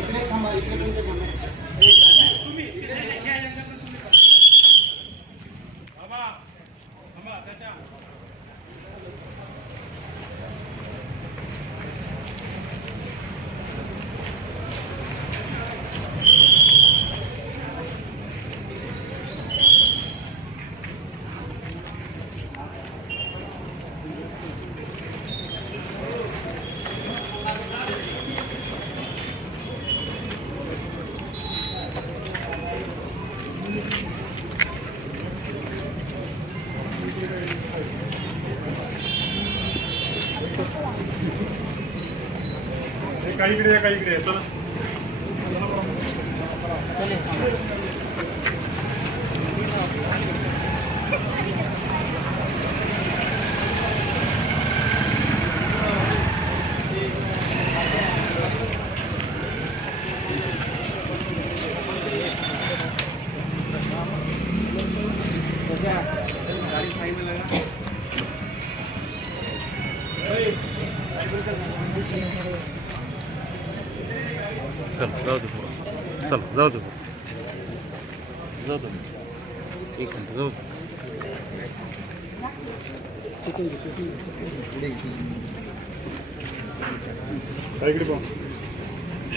इकडे थांबा इकडे तुमचं काही इकडे या, काही इकडे या. चला चल जाऊ दे चल जाऊ दे जाऊ दे एक मिनिट जाऊ दे. काही इकडे पाहा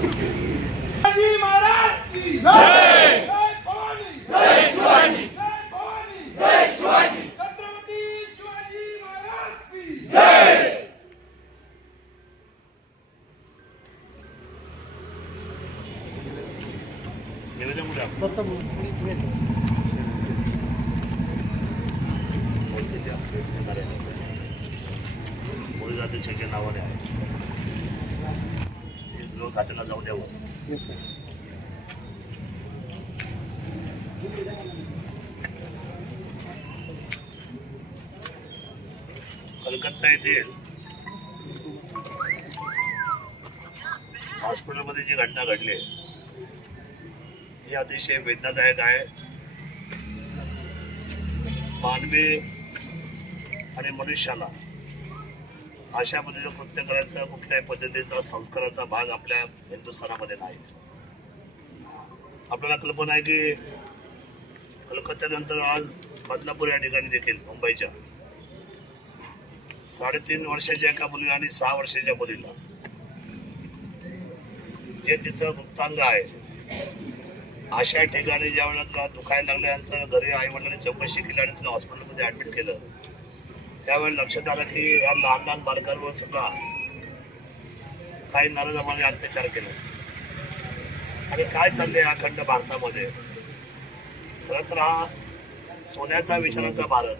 शिवाजी महाराज की जय जय भवानी जय शिवाजी जय भवानी जय शिवाजी छत्रपती शिवाजी महाराज की जय पोलीस अधीक्षकाच्या नावाने आहे. ते गृह खात्याला जाऊ द्यावं. कलकत्ता येथील हॉस्पिटलमध्ये जी घटना घडली ती अतिशय वेदनादायक आहे. मानवी आणि मनुष्याला अशा पद्धतीचं कृत्य करायचा कुठल्याही पद्धतीचा संस्काराचा भाग आपल्या हिंदुस्थानामध्ये नाही. आपल्याला कल्पना आहे की कलकत्त्यानंतर आज बदलापूर या ठिकाणी देखील मुंबईच्या. साडेतीन वर्षाच्या एका मुलीला आणि सहा वर्षाच्या मुलीला. जे तिचं गुप्तांग आहे अशा ठिकाणी ज्या वेळेला तुला दुखायला लागल्यानंतर घरी आई वडिलांनी चौकशी केली आणि तुला हॉस्पिटलमध्ये ऍडमिट केलं त्यावेळी लक्षात आलं की या लहान लहान बालकांवर सुद्धा काही नरजमाने अत्याचार केले. आणि काय चाललंय अखंड भारतामध्ये? खरं तर हा सोन्याचा विचाराचा भारत.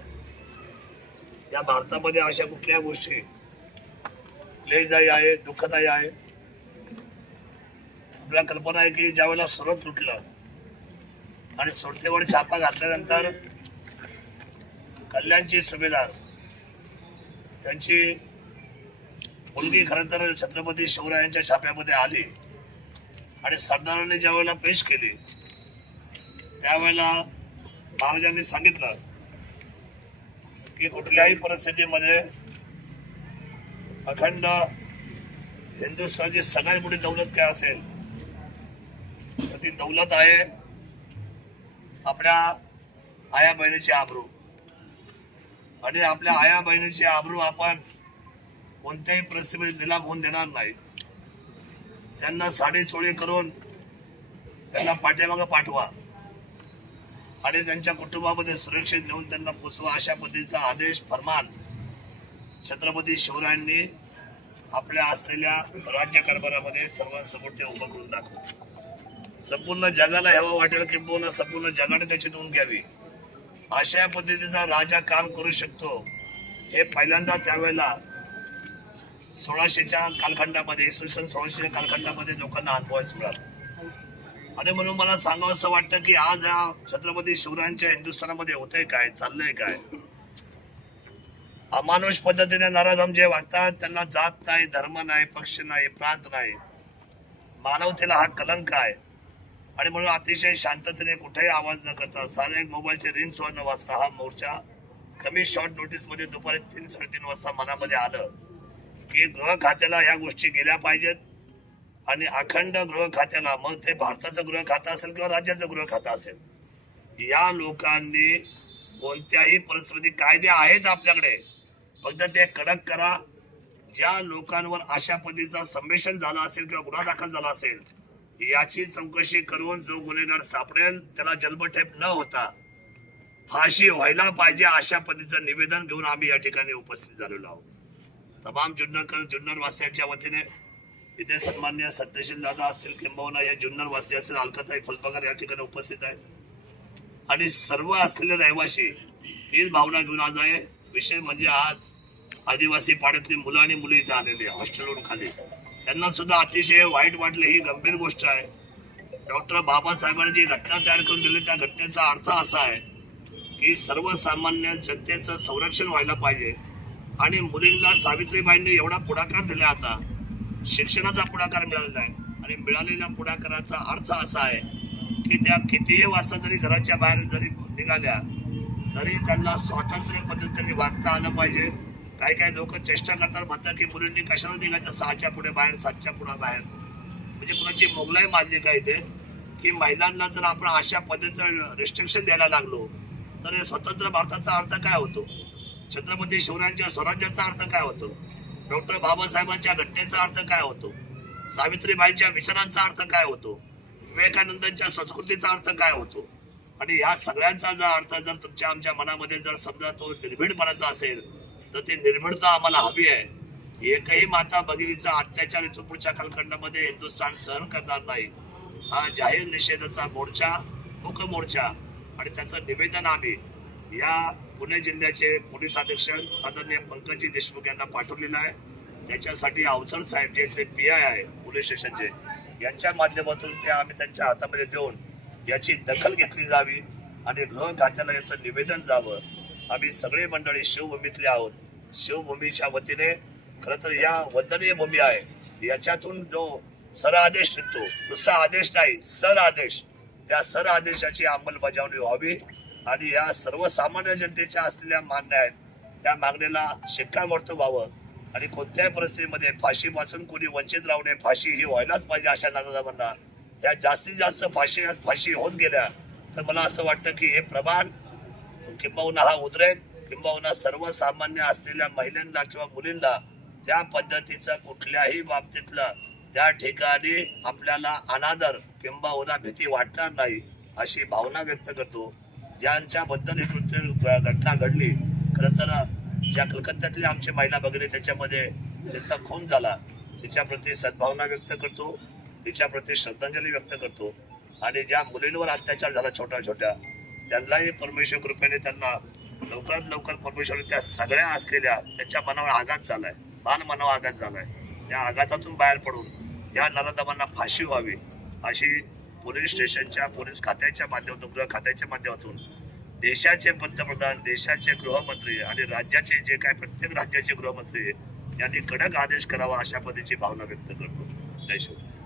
या भारतामध्ये अशा कुठल्या गोष्टी क्लेशदायी आहे दुःखदायी आहे आपल्या कल्पना आहे की ज्या वेळेला सुरत तुटलं आणि सुरतेवर छापा घातल्यानंतर कल्याणचे सुभेदार त्यांची मुलगी खरं तर छत्रपती शिवरायांच्या छाप्यामध्ये आली आणि सरदारांनी ज्या वेळेला पेश केली त्यावेळेला महाराजांनी सांगितलं की कुठल्याही परिस्थितीमध्ये अखंड हिंदुस्थानची सगळ्यात मोठी दौलत काय असेल तर ती दौलत आहे आपल्या आया बहिणीची आबरू. आणि आपल्या आया बहिणीची आबरू आपण कोणत्याही परिस्थितीमध्ये निलाम होऊन देणार नाही. त्यांना साडे चोळी करून त्यांना पाठीमागं पाठवा. आणि त्यांच्या कुटुंबामध्ये सुरक्षित नेऊन त्यांना पोचवा अशा पद्धतीचा आदेश फरमान छत्रपती शिवरायांनी आपल्या असलेल्या राज्यकारभारामध्ये सर्वांसमोर ते उभं करून दाखव संपूर्ण जगाला हवं वाटेल किंबहुना संपूर्ण जगाने त्याची नोंद घ्यावी. अशा पद्धतीचा राजा काम करू शकतो. हे पहिल्यांदा त्यावेळेला सोळाशेच्या कालखंडामध्ये इसवी सन सोळाशेच्या कालखंडामध्ये लोकांना अनुभवायला मिळाला. आणि म्हणून मला सांगावं असं वाटतं की आज या छत्रपती शिवरायांच्या हिंदुस्थानामध्ये होतंय काय चाललंय काय? अमानुष पद्धतीने नाराज जे वागतात त्यांना जात नाही धर्म नाही पक्ष नाही प्रांत नाही. मानवतेला हा कलंक आहे. आणि म्हणून अतिशय शांततेने कुठेही आवाज न करता साधा एक मोबाईलचे रिंग सोळा वाजता हा मोर्चा कमी शॉर्ट नोटीसमध्ये दुपारी तीन साडेतीन वाजता मनामध्ये आलं की गृह खात्याला ह्या गोष्टी गेल्या पाहिजेत. आणि अखंड गृह खात्याला मग ते भारताचं गृह खातं असेल किंवा राज्याचं गृह खातं असेल. या लोकांनी कोणत्याही परिस्थिती कायदे आहेत आपल्याकडे. फक्त ते कडक करा. ज्या लोकांवर अशा पद्धतीचा संमेशन झाला असेल किंवा गुन्हा दाखल झाला असेल याची चौकशी करून जो गुन्हेगार सापडेल त्याला जन्मठेप न होता फाशी व्हायला पाहिजे अशा पद्धतीचं निवेदन घेऊन आम्ही या ठिकाणी उपस्थित झालेलो आहोत. तमाम जुन्नरकर जुन्नर वासियांच्या वतीने इथे सन्मान्य सत्यशील दादा असतील किंबहुना या जुन्नर वासी असेल अलकाताई फुलपगार या ठिकाणी उपस्थित आहेत. आणि सर्व असलेले रहिवासी तीच भावना घेऊन आज आहे. विषय म्हणजे आज आदिवासी पाड्यातली मुलं आणि मुली इथे आलेली आहे हॉस्टेलवरून खाली. त्यांना सुद्धा अतिशय वाईट वाटले. ही गंभीर गोष्ट आहे. डॉक्टर बाबासाहेबांनी जी घटना तयार करून दिली त्या घटनेचा अर्थ असा आहे की सर्वसामान्य जनतेचं संरक्षण व्हायला पाहिजे. आणि मुलींना सावित्रीबाईंनी एवढा पुढाकार दिला आता. शिक्षणाचा पुढाकार मिळालेला आहे. आणि मिळालेल्या पुढाकाराचा अर्थ असा आहे की त्या कितीही वाजता जरी घराच्या बाहेर जरी निघाल्या तरी त्यांना स्वातंत्र्य पद्धतीने वागता आलं पाहिजे. काही काही लोक चेष्टा करतात म्हणतात की मुलींनी कशाला निघायचं? सहाच्या पुढे बाहेर सातच्या पुढे बाहेर. म्हणजे कुणाची मोगलाई मानली का इथे? की महिलांना जर आपण अशा पद्धतीचं रिस्ट्रिक्शन द्यायला लागलो तर हे स्वतंत्र भारताचा अर्थ काय होतो? छत्रपती शिवरायांच्या स्वराज्याचा अर्थ काय होतो? डॉक्टर बाबासाहेबांच्या घटनेचा अर्थ काय होतो? सावित्रीबाईंच्या विचारांचा अर्थ काय होतो? विवेकानंदांच्या संस्कृतीचा अर्थ काय होतो? आणि ह्या सगळ्यांचा जर अर्थ जर तुमच्या आमच्या मनामध्ये जर समजा तो निर्भीडपणाचा असेल तर ती निर्भरता आम्हाला हवी आहे. एकही माता भगिनीचा अत्याचार इथून पुढच्या कालखंडामध्ये हिंदुस्थान सहन करणार नाही. हा जाहीर निषेधाचा मोर्चा मुखमोर्चा आणि त्याचं निवेदन आम्ही या पुणे जिल्ह्याचे पोलीस अधीक्षक आदरणीय पंकजी देशमुख यांना पाठवलेलं आहे. त्याच्यासाठी अवचर साहेब जे इथले पी आय आहे पोलीस स्टेशनचे यांच्या माध्यमातून ते आम्ही त्यांच्या हातामध्ये देऊन याची दखल घेतली जावी आणि गृह खात्याला याचं निवेदन जावं. आम्ही सगळे मंडळी शिवभूमीतले आहोत. शिवभूमीच्या वतीने खरं तर या वंदनीय भूमी आहे. याच्यातून जो सर आदेश निघतो नुसता आदेश नाही सर आदेश. त्या सर आदेशाची अंमलबजावणी व्हावी आणि या सर्वसामान्य जनतेच्या असलेल्या मागण्या आहेत. त्या मागणीला शिक्कामोर्तब व्हावं आणि कोणत्याही परिस्थितीमध्ये फाशीपासून कोणी वंचित राहू नये फाशी ही व्हायलाच पाहिजे अशा नादाबांना या जास्तीत जास्त फाशी फाशी होत गेल्या तर मला असं वाटतं की हे प्रमाण किंबहुना हा उद्रेक किंबहुना सर्वसामान्य असलेल्या महिलांना किंवा मुलींना त्या पद्धतीचं कुठल्याही बाबतीतलं त्या ठिकाणी आपल्याला अनादर किंबहुना भीती वाटणार नाही अशी भावना व्यक्त करतो. ज्यांच्याबद्दल ही कृत्य घटना घडली खरं तर ज्या कलकत्त्यातली आमची महिला भगिनी त्याच्यामध्ये त्यांचा खून झाला तिच्याप्रती सद्भावना व्यक्त करतो तिच्याप्रती श्रद्धांजली व्यक्त करतो. आणि ज्या मुलींवर अत्याचार झाला छोट्या छोट्या त्यांनाही परमेश्वर कृपेने त्यांना लवकरात लवकर परमेश्वर त्या सगळ्या असलेल्या त्यांच्या मनावर आघात झालाय. बाण मनावर आघात झालाय. त्या आघातातून बाहेर पडून या नराधमांना फाशी व्हावी अशी पोलीस स्टेशनच्या पोलीस खात्याच्या माध्यमातून गृह खात्याच्या माध्यमातून देशाचे पंतप्रधान देशाचे गृहमंत्री आणि राज्याचे जे काय प्रत्येक राज्याचे गृहमंत्री यांनी कडक आदेश करावा अशा पद्धतीची भावना व्यक्त करतो. जय शिवराय.